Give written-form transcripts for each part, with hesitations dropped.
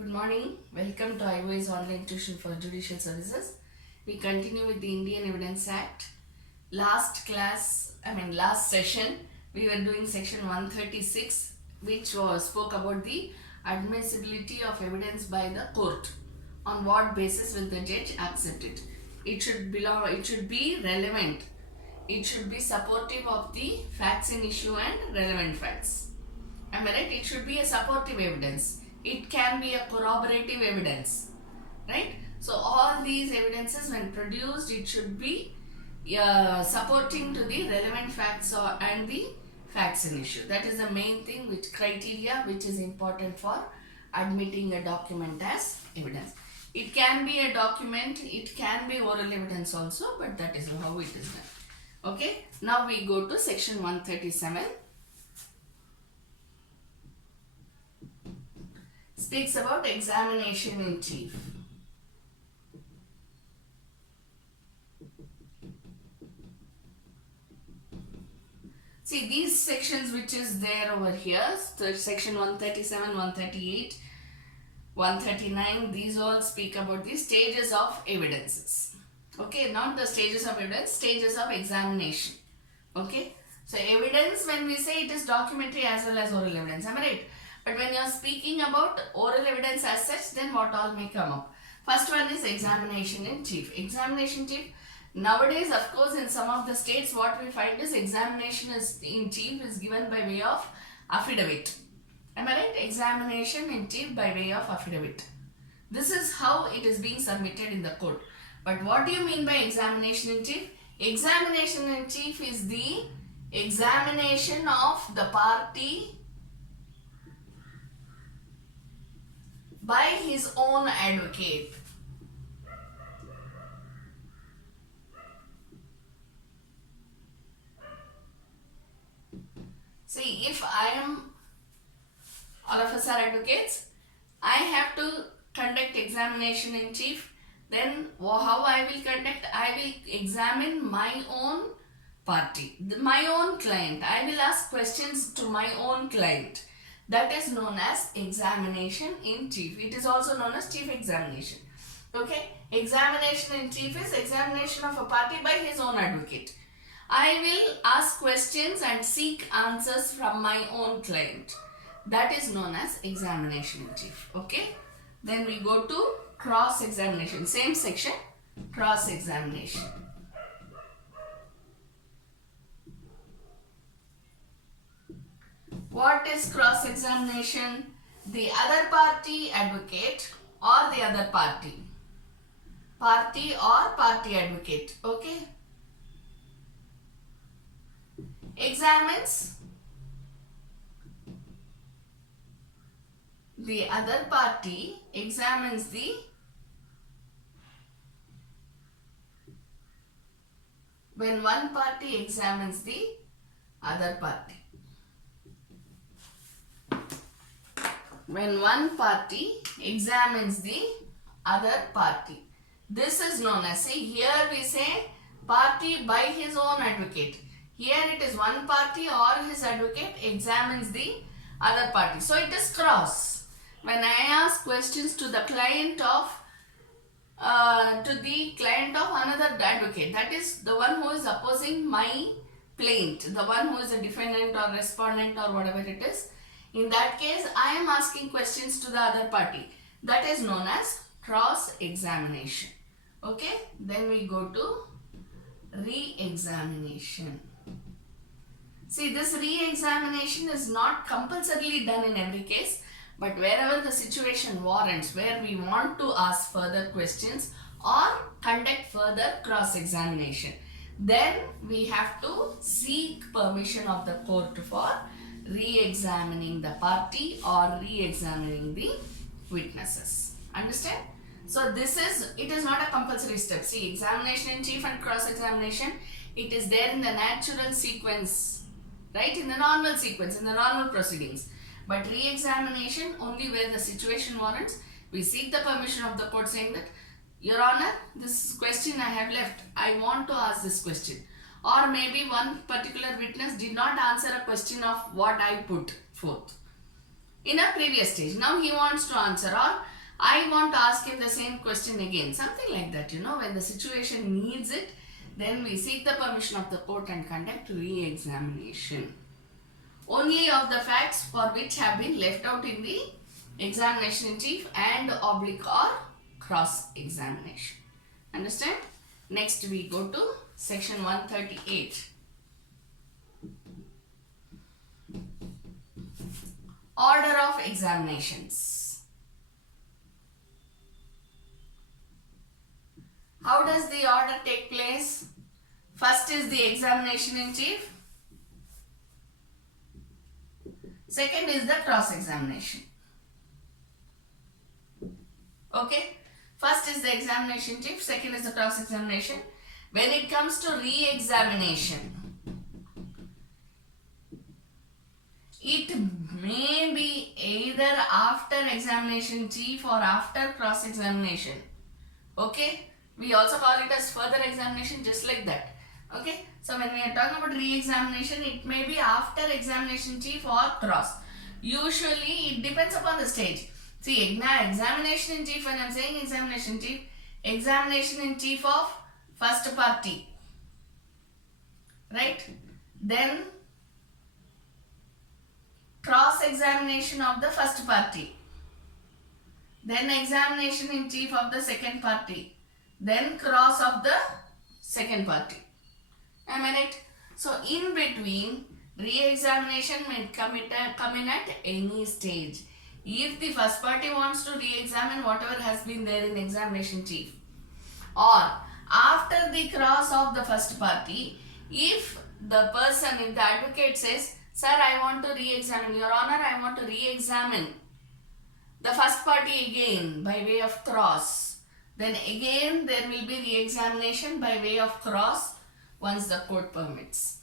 Good morning. Welcome to IOA's online tuition for judicial services. We continue with the Indian Evidence Act. Last session, we were doing section 136, which spoke about the admissibility of evidence by the court. On what basis will the judge accept it? It should be relevant. It should be supportive of the facts in issue and relevant facts. Am I right? It should be a supportive evidence. It can be a corroborative evidence, right? So all these evidences, when produced, it should be supporting to the relevant facts and the facts in issue. That is the main thing, which criteria which is important for admitting a document as evidence. It can be a document, it can be oral evidence also, but that is how it is done. Okay, now we go to section 137. Speaks about examination in chief. See, these sections which is there over here, so section 137, 138, 139, these all speak about the stages of evidences. Okay, not the stages of evidence, stages of examination. Okay, so evidence, when we say, it is documentary as well as oral evidence, am I right? But when you are speaking about oral evidence as such, then what all may come up? First one is examination in chief. Examination in chief. Nowadays, of course, in some of the states, what we find is examination in chief is given by way of affidavit. Am I right? Examination in chief by way of affidavit. This is how it is being submitted in the court. But what do you mean by examination in chief? Examination in chief is the examination of the party by his own advocate. See, if all of us are advocates, I have to conduct examination in chief. Then how I will conduct? I will examine my own party, my own client. I will ask questions to my own client. That is known as examination in chief. It is also known as chief examination. Okay, examination in chief is examination of a party by his own advocate. I will ask questions and seek answers from my own client. That is known as examination in chief. Okay, then we go to cross examination. Same section, cross examination. What is cross-examination? The other party advocate or the other party. Party or party advocate. Okay. Examines the other party, examines the when one party examines the other party. When one party examines the other party. This is known as, see, here we say party by his own advocate. Here it is one party or his advocate examines the other party. So it is cross. When I ask questions to the client of another advocate, that is the one who is opposing my plaint, the one who is a defendant or respondent or whatever it is. In that case, I am asking questions to the other party. That is known as cross-examination. Okay, then we go to re-examination. See, this re-examination is not compulsorily done in every case, but wherever the situation warrants, where we want to ask further questions or conduct further cross-examination, then we have to seek permission of the court for re-examining the party or re-examining the witnesses. Understand? So it is not a compulsory step. See, examination in chief and cross-examination, it is there in the natural sequence, right? In the normal sequence, in the normal proceedings. But re-examination, only where the situation warrants, we seek the permission of the court saying that, Your Honor, this question I have left, I want to ask this question. Or maybe one particular witness did not answer a question of what I put forth. in a previous stage. Now he wants to answer, or I want to ask him the same question again. Something like that, when the situation needs it, then we seek the permission of the court and conduct re-examination. Only of the facts for which have been left out in the examination in chief and oblique or cross-examination. Understand? Next we go to section 138. Order of examinations. How does the order take place? First is the examination in chief. Second is the cross-examination. Okay. First is the examination in chief. Second is the cross-examination. When it comes to re-examination, it may be either after examination chief or after cross-examination. Okay. We also call it as further examination, just like that. Okay. So when we are talking about re-examination, it may be after examination chief or cross. Usually it depends upon the stage. See, examination in chief, when I am saying examination in chief of first party. Right. Then cross-examination of the first party. Then examination in chief of the second party. Then cross of the second party. Am I right? So in between, re-examination may come in at any stage. If the first party wants to re-examine whatever has been there in examination chief, or after the cross of the first party, if the advocate says, sir, I want to re-examine, your honor, I want to re-examine the first party again by way of cross, then again there will be re-examination by way of cross once the court permits.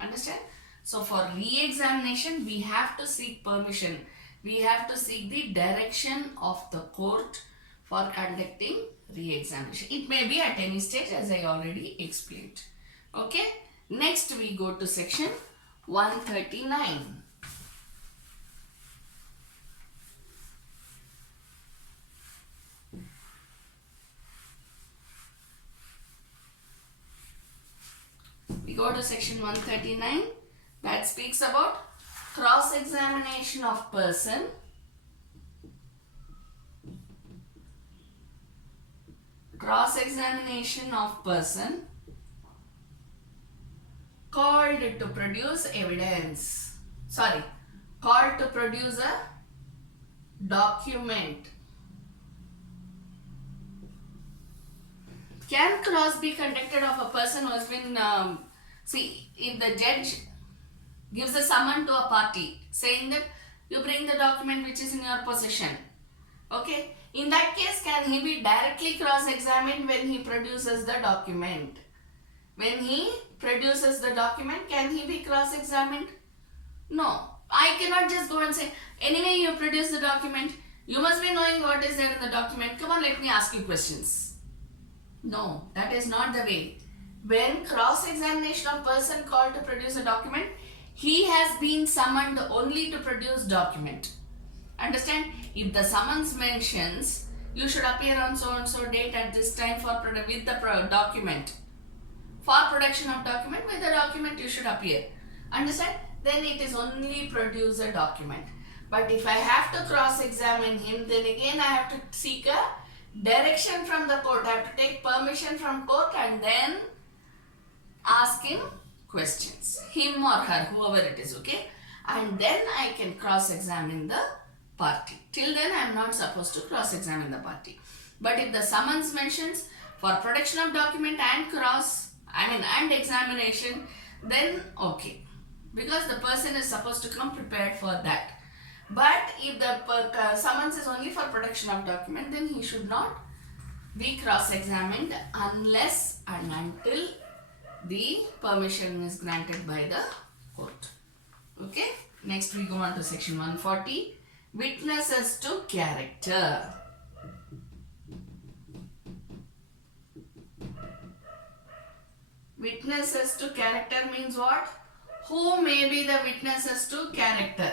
Understand? So for re-examination, we have to seek permission. We have to seek the direction of the court for conducting re-examination. It may be at any stage, as I already explained. Okay. Next we go to section 139. We go to section 139 that speaks about cross-examination of person, called to produce evidence. Called to produce a document. Can cross be conducted of a person who has been, if the judge gives a summon to a party saying that you bring the document which is in your possession. Okay. In that case, can he be directly cross-examined when he produces the document? When he produces the document, can he be cross-examined? No. I cannot just go and say, anyway you produce the document, you must be knowing what is there in the document. Come on, let me ask you questions. No, that is not the way. When cross-examination of person called to produce a document, he has been summoned only to produce document. Understand? If the summons mentions, you should appear on so and so date at this time with the document. For production of document, with the document you should appear. Understand? Then it is only produce a document. But if I have to cross-examine him, then again I have to seek a direction from the court. I have to take permission from court and then ask him questions. Him or her, whoever it is, okay? And then I can cross-examine the party. Till then I am not supposed to cross-examine the party. But if the summons mentions for production of document and examination, then okay. Because the person is supposed to come prepared for that. But if the summons is only for production of document, then he should not be cross-examined unless and until the permission is granted by the court. Okay. Next we go on to section 140. Witnesses to character. Witnesses to character means what? Who may be the witnesses to character?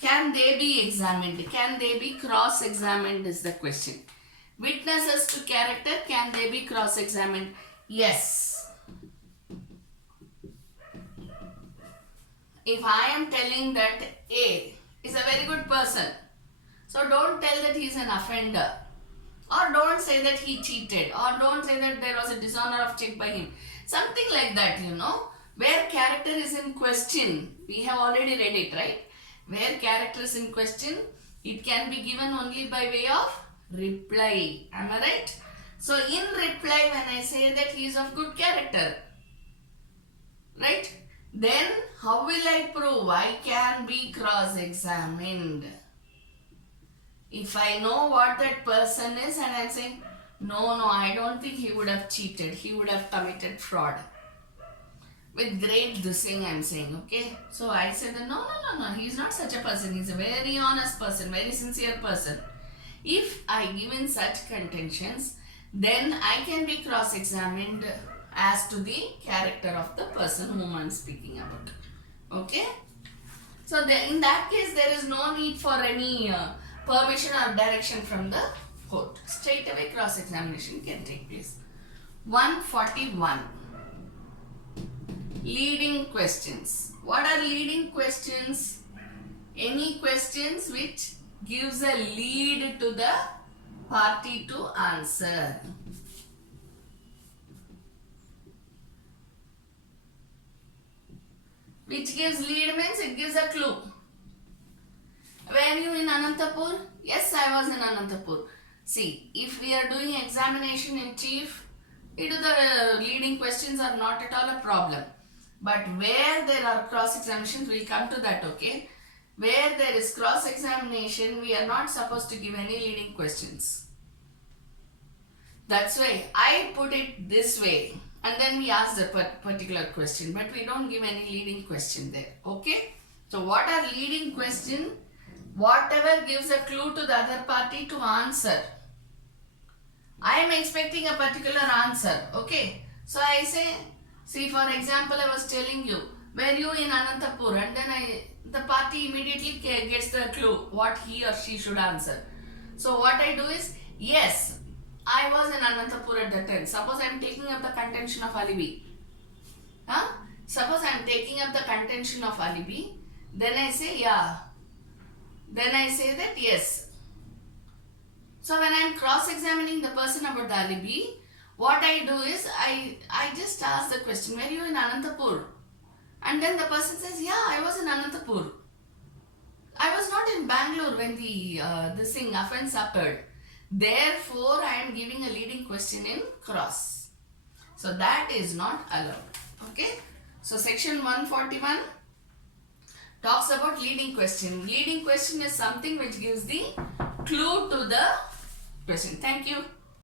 Can they be examined? Can they be cross-examined is the question. Witnesses to character, can they be cross-examined? Yes. If I am telling that A is a very good person, so don't tell that he is an offender, or don't say that he cheated, or don't say that there was a dishonor of check by him. Something like that, where character is in question. We have already read it, right? Where character is in question, it can be given only by way of reply. Am I right? So in reply, when I say that he is of good character, right? Then how will I prove? I can be cross-examined. If I know what that person is and I am saying, no, I don't think he would have cheated. He would have committed fraud. With great dissing I am saying, okay. So I say that no, he is not such a person. He is a very honest person, very sincere person. If I give in such contentions, then I can be cross-examined as to the character of the person whom I am speaking about. Okay. So in that case, there is no need for any permission or direction from the court. Straight away cross-examination can take place. 141. Leading questions. What are leading questions? Any questions which gives a lead to the party to answer. Which gives lead means it gives a clue. Were you in Anantapur? Yes, I was in Anantapur. See, if we are doing examination in chief, the leading questions are not at all a problem. But where there are cross-examinations, we will come to that, okay? Where there is cross-examination, we are not supposed to give any leading questions. That's why I put it this way. And then we ask the particular question. But we don't give any leading question there, okay? So what are leading question? Whatever gives a clue to the other party to answer. I am expecting a particular answer, okay? So I say, see, for example, I was telling you, were you in Anantapur? And then the party immediately gets the clue what he or she should answer. So what I do is, yes, I was in Anantapur at that time. Suppose I am taking up the contention of alibi. Suppose I am taking up the contention of alibi. Then I say, yeah. Then I say that, yes. So when I am cross-examining the person about the alibi, what I do is, I just ask the question, were you in Anantapur? And then the person says, yeah, I was in Anantapur. I was not in Bangalore when this offence occurred. Therefore, I am giving a leading question in cross. So that is not allowed. Okay. So section 141 talks about leading question. Leading question is something which gives the clue to the question. Thank you.